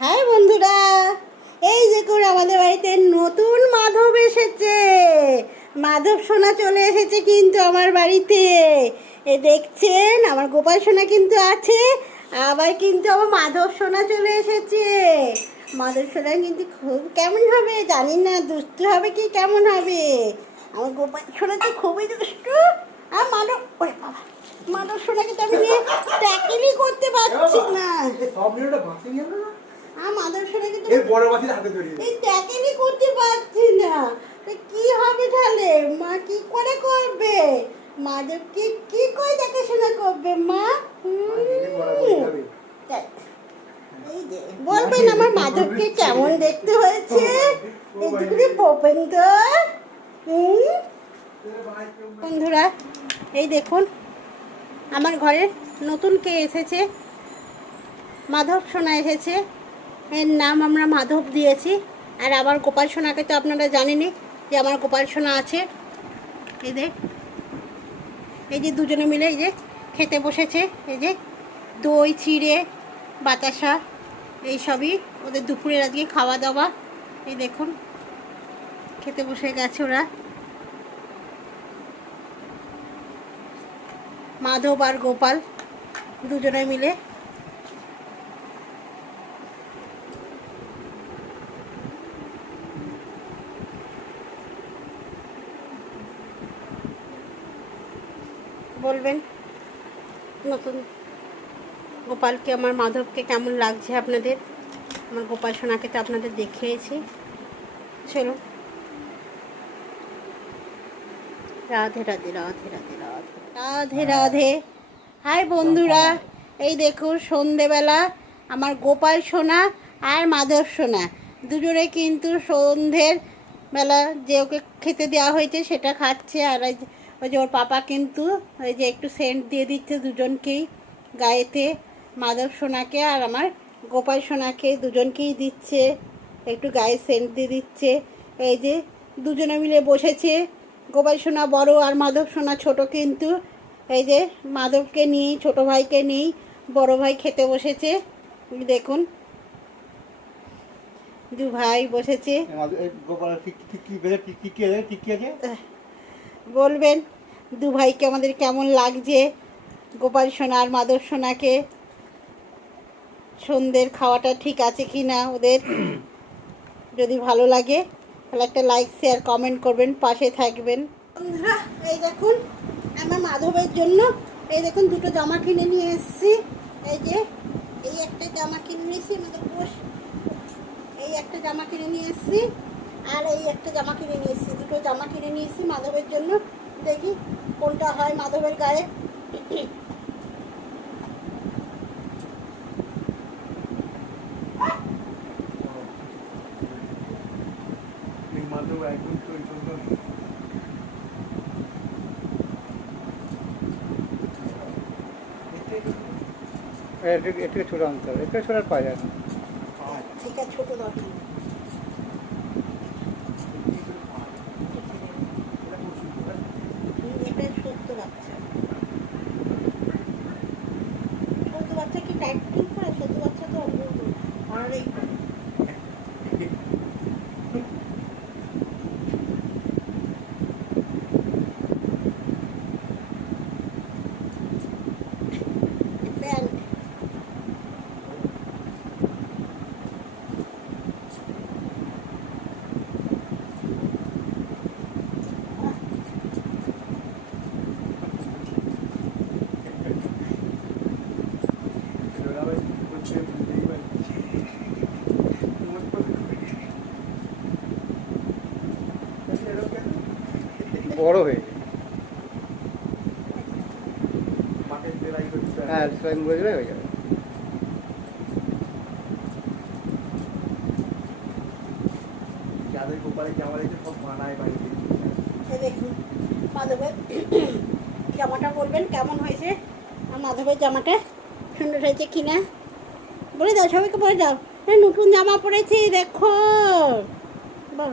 হ্যাঁ বন্ধুরা, এই দেখুন আমাদের বাড়িতে নতুন মাধব এসেছে। মাধব সোনা চলে এসেছে কিন্তু আমার বাড়িতে। এ দেখছেন, আমার গোপাল সোনা কিন্তু আছে, আবার কিন্তু আমার মাধব সোনা চলে এসেছে। মাধব সোনা কিন্তু খুব কেমন হবে জানি না, দুষ্টু হবে কি কেমন হবে? আমার গোপাল সোনা তো খুবই দুষ্টু। আর মানব ওরে বাবা। সোনাকে তো আমি ট্যাকেলই করতে পারছি না। সব মিনিটটা বাঁচিয়ে গেল না? আর মাদর তো এর বড় বাতির হাতে ধরিয়ে এই ট্যাকেলই করতে পারছি না। কি হবে তাহলে? মা কি করে করবে? মাধবকে কি করে দেখাশোনা করবে মা? বলবেন আমার মাধবকে কেমন দেখতে হয়েছে? একটুখানি বলবেন তো? বন্ধুরা এই দেখুন আমার ঘরে নতুন কে এসেছে? মাধব সোনা এসেছে। এর নাম আমরা মাধব দিয়েছি। আর আমার গোপাল সোনাকে তো আপনারা জানেনই যে আমার গোপাল সোনা আছে। এই যে এই যে দুজনে মিলে এই যে খেতে বসেছে। এই যে দই, চিড়ে, বাতাসা, এই সবই ওদের দুপুরের আজকে খাওয়া দাওয়া। এই দেখুন, খেতে বসে গেছে ওরা। মাধব আর গোপাল দুজনে মিলে। বলবেন, নতুন গোপালকে, আমার মাধবকে কেমন লাগছে আপনাদের? আমার গোপাল সোনাকে তো আপনাদের দেখিয়েছি। চলো রাধে রাধে রাধে রাধে রাধে রাধে রাধে। হাই বন্ধুরা, এই দেখুন সন্ধেবেলা আমার গোপাল সোনা আর মাধব সোনা। দুজনে কিন্তু সন্ধ্যের বেলা যে ওকে খেতে দেওয়া হয়েছে সেটা খাচ্ছে, আর ওই যে ওর পাপা কিন্তু ওই যে একটু সেন্ট দিয়ে দিচ্ছে দুজনকেই গায়েতে, মাধব সোনাকে আর আমার গোপাল সোনাকে দুজনকেই দিচ্ছে, একটু গায়ে সেন্ট দিয়ে দিচ্ছে। এই যে দুজনে মিলে বসেছে গোপাল সোনা বড় আর মাধব সোনা ছোট কিন্তু। এই যে মাধবকে নিয়েই ছোট ভাইকে নিয়েই বড় ভাই খেতে বসেছে। দেখুন। দু ভাই বসেছে। বলবেন দু ভাইকে আমাদের কেমন লাগছে? গোপাল সোনা আর মাধব সোনাকে। সন্ধ্যের খাওয়াটা ঠিক আছে কি না ওদের? যদি ভালো লাগে। তাহলে একটা লাইক শেয়ার কমেন্ট করবেন, পাশে থাকবেন। বন্ধুরা, এই দেখুন, আমার মাধবের জন্য, এই দেখুন, দুটো জামা কিনে নিয়ে এসেছি। এই যে, এই একটা জামা কিনে নিয়েছি আমাদের পোষ। এই একটা জামা কিনে নিয়ে এসেছি, আর এই একটা জামা কিনে নিয়ে এসেছি। দুটো জামা কিনে নিয়ে এসেছি মাধবের জন্য। দেখি, কোনটা হয় মাধবের গায়ে। এটা একটু একটু ছোটো আনতে হবে এটা ছোটো আর পাওয়া যায় না। ছোটো দরকার বড় হয়ে যায় হ্যাঁ হয়ে যাবে। যাদের গোপালের জামা রেখে সব মানায় বাড়িতে এই দেখুন মাধবের জামাটা বলবেন কেমন হয়েছে? আর মাধবের জামাটা সুন্দর হয়েছে কি না বলে দাও সবাইকে বলে দাও। হ্যাঁ নতুন জামা পরেছি দেখো। বল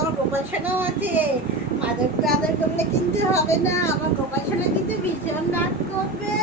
আমার গোপাল আছে। করলে কিনতে হবে না আমার গোপাল সোনা কিন্তু ভীষণ রাগ করবে।